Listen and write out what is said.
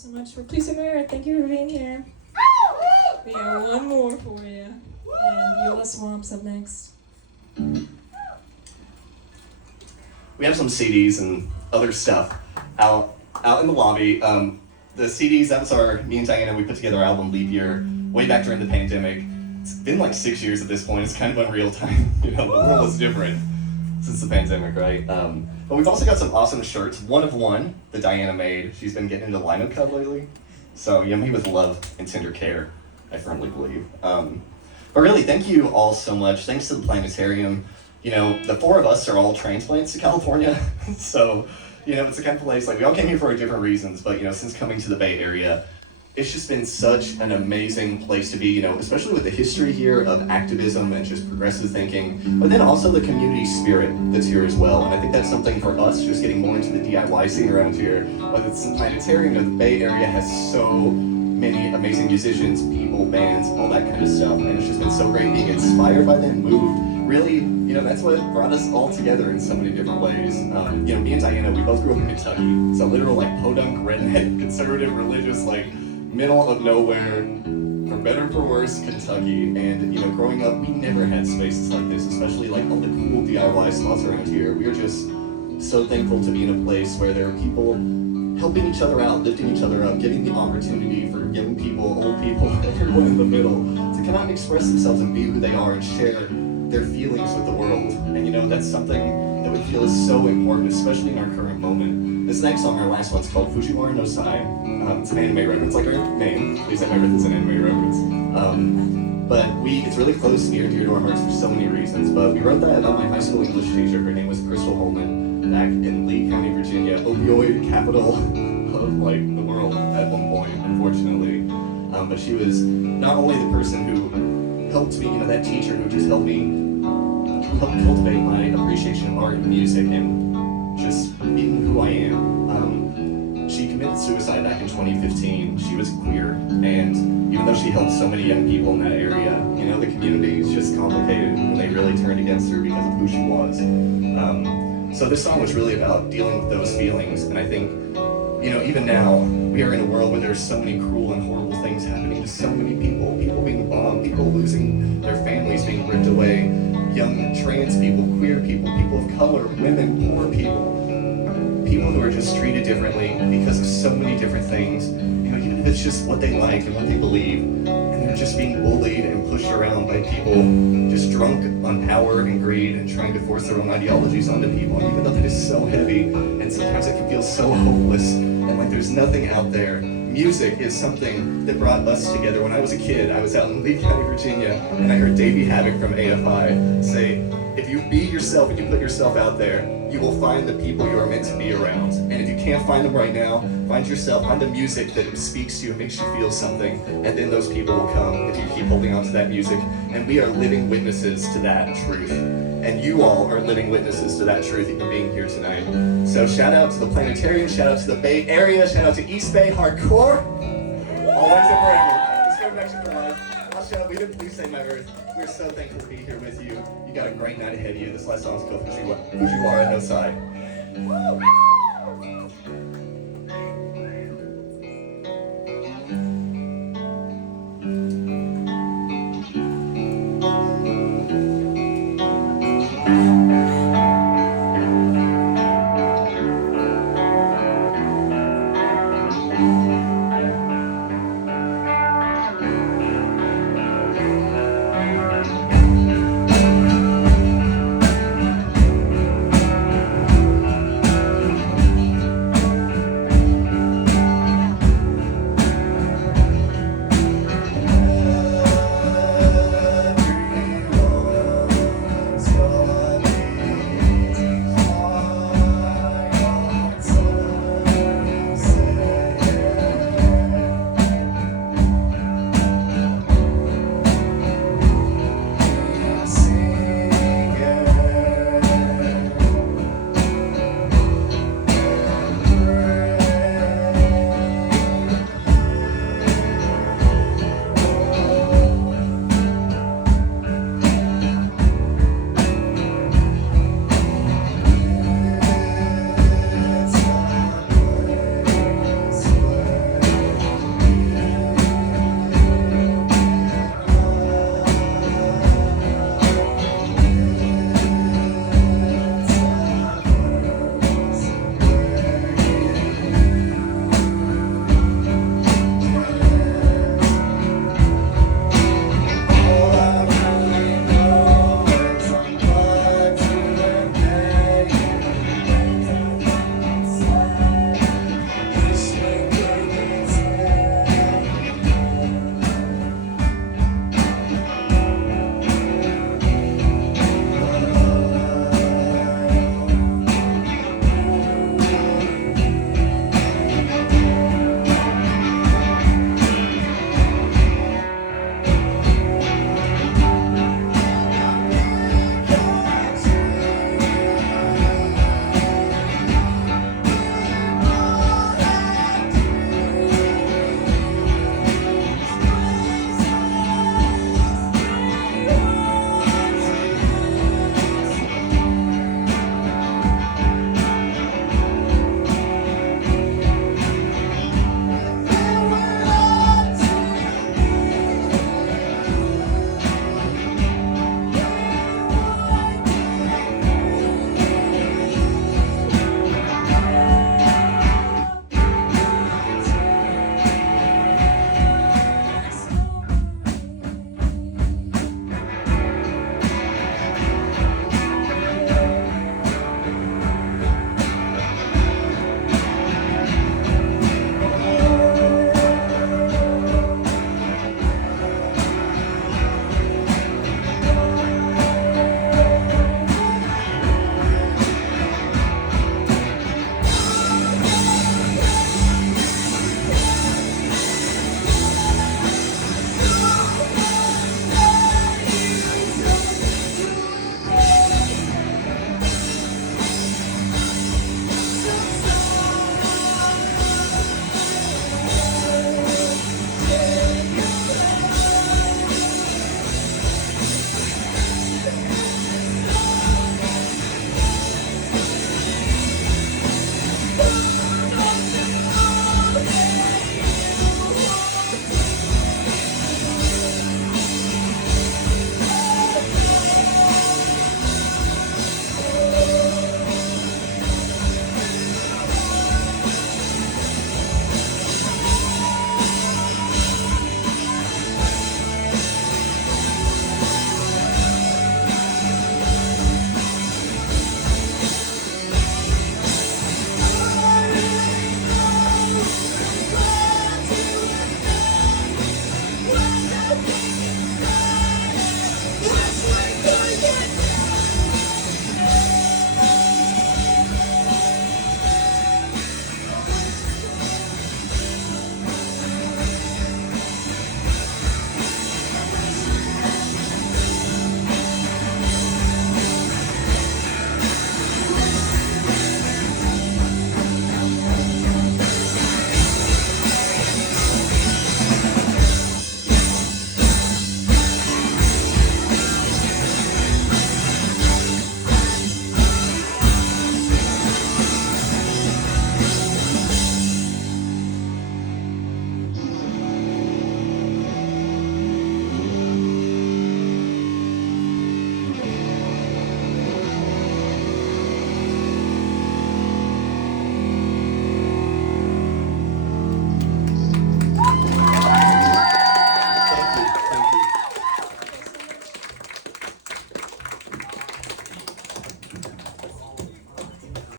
so much for Please America. Thank you for being here. We got one more for you. And Viola Swamp's up next. We have some CDs and other stuff out in the lobby. The CDs, that was me and Diana, we put together our album Leap Year way back during the pandemic. It's been like 6 years at this point. It's kind of unreal time. The world is different since the pandemic, right? But we've also got some awesome shirts. One of one that Diana made. She's been getting into lino cut lately. So, made with love and tender care, I firmly believe. But really, thank you all so much. Thanks to the planetarium. The four of us are all transplants to California. So, it's the kind of place, we all came here for different reasons, but, since coming to the Bay Area, it's just been such an amazing place to be, especially with the history here of activism and just progressive thinking, but then also the community spirit that's here as well. And I think that's something for us, just getting more into the DIY scene around here. Whether it's the planetarium or the Bay Area has so many amazing musicians, people, bands, all that kind of stuff. And it's just been so great being inspired by them, moved. Really, that's what brought us all together in so many different ways. Me and Diana, we both grew up in Kentucky. So literal podunk, redneck, conservative, religious, middle of nowhere, for better or for worse, Kentucky. And growing up, we never had spaces like this, especially all the cool DIY spots around here. We are just so thankful to be in a place where there are people helping each other out, lifting each other up, giving the opportunity for young people, old people, everyone in the middle, to come out and express themselves and be who they are and share their feelings with the world. And that's something that we feel is so important, especially in our current moment. This next song, our last one, is called Fujiwara no Sai. It's an anime reference, like our name. Please have everything's an anime reference. But it's really close, near and dear to our hearts for so many reasons. But we wrote that about my high school English teacher. Her name was Crystal Holman, back in Lee County, Virginia, opioid capital of the world at one point, unfortunately. But she was not only the person who helped me, that teacher who just helped cultivate my appreciation of art and music and just being who I am. She committed suicide back in 2015. She was queer, and even though she helped so many young people in that area, the community is just complicated, and they really turned against her because of who she was. So this song was really about dealing with those feelings, and I think, even now, we are in a world where there's so many cruel and horrible things happening to so many people being bombed, people losing their families, being ripped away, young trans people, queer people, people of color, women, poor people who are just treated differently because of so many different things, even if it's just what they like and what they believe, and they're just being bullied and pushed around by people just drunk on power and greed and trying to force their own ideologies onto people. And even though that is so heavy, and sometimes it can feel so hopeless, and there's nothing out there, music is something that brought us together. When I was a kid, I was out in Lee County, Virginia, and I heard Davey Havoc from AFI say, if you be yourself and you put yourself out there, you will find the people you are meant to be around. And if you can't find them right now, find the music that speaks to you and makes you feel something, and then those people will come if you keep holding on to that music. And we are living witnesses to that truth. And you all are living witnesses to that truth, even being here tonight. So shout out to the planetarium, shout out to the Bay Area, shout out to East Bay Hardcore. Always and forever. Let's go back to life. I'll shout out, we didn't please save my earth. We're so thankful to be here with you. You got a great night ahead of you. This last song is called Fujiwara no Sai.